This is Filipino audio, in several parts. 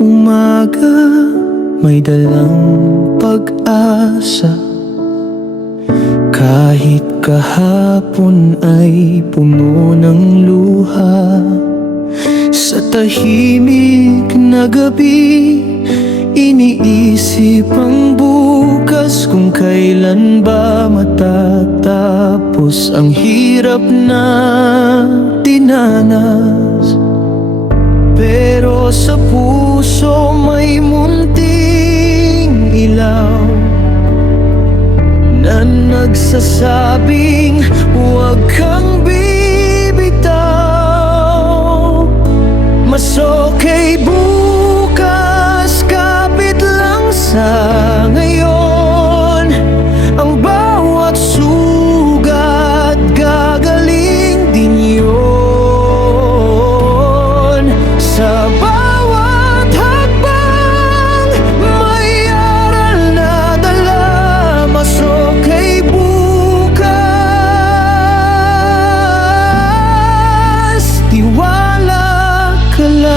umaga may dalang pag-asa. Kahit kahapon ay puno ng luha, sa tahimik na gabi iniisip ang bukas, kung kailan ba matatapos ang hirap na dinanas. Pero sa puso may munting ilaw na nagsasabing huwag kang bibitaw. Mas okay bukas, kapit lang sa ngayon. Ang bawat sugat gagaling din yun. Sa bawat hakbang may aral na dala. Mas okay bukas, tiwala ka lang.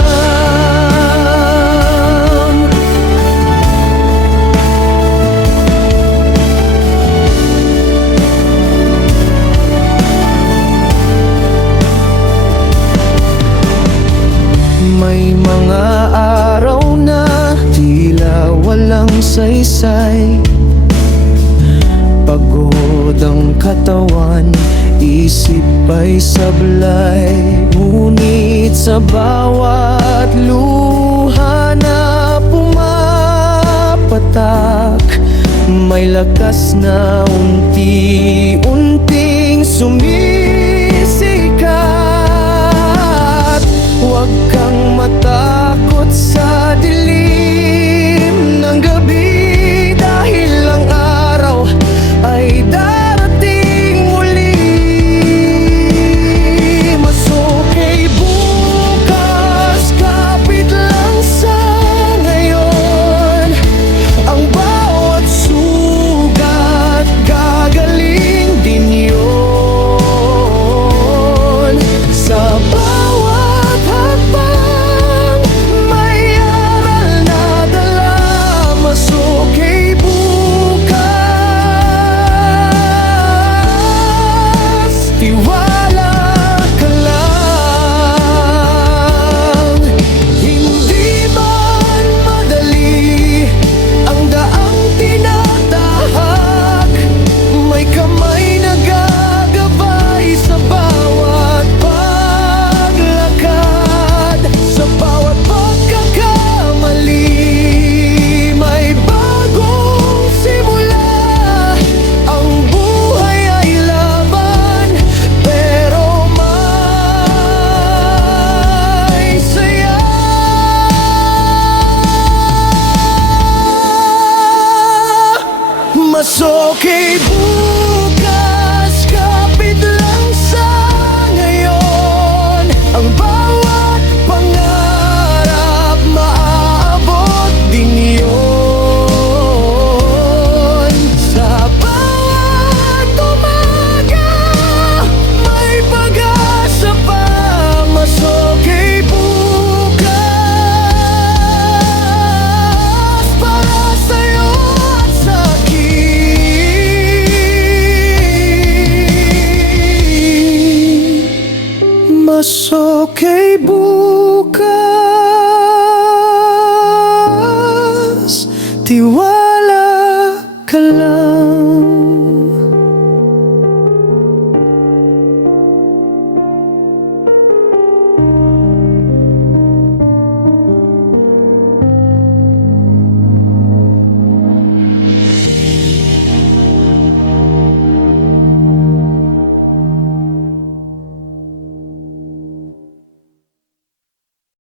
May mga araw na tila walang saysay, pagod ang katawan, isip ay sablay. Ngunit sa bawat luha na pumapatak, may lakas na unti-unting sumisikat. Huwag kang matakot sa dilim ng gabi, dahil ang araw ay darating muli. Mas okay bukas, kapit lang sa ngayon. Ang bawat sugat gagaling din yun. Sa bawat hakbang may aral na dala. Mas okay bukas, tiwala ka lang. Hindi man madali ang daang tinatahak, may kamay na gagabay sa bawat paglakad. Sa bawat pagkakamali may bagong simula. Ang buhay ay laban, pero may saya. Mas okay bukas, kapit lang sa ngayon. Ang bawat pangarap maaabot din yun. Sa bawat umaga may pag-asa pa. Mas okay bukas, para sa'yo at sa'kin. Mas okay bukas.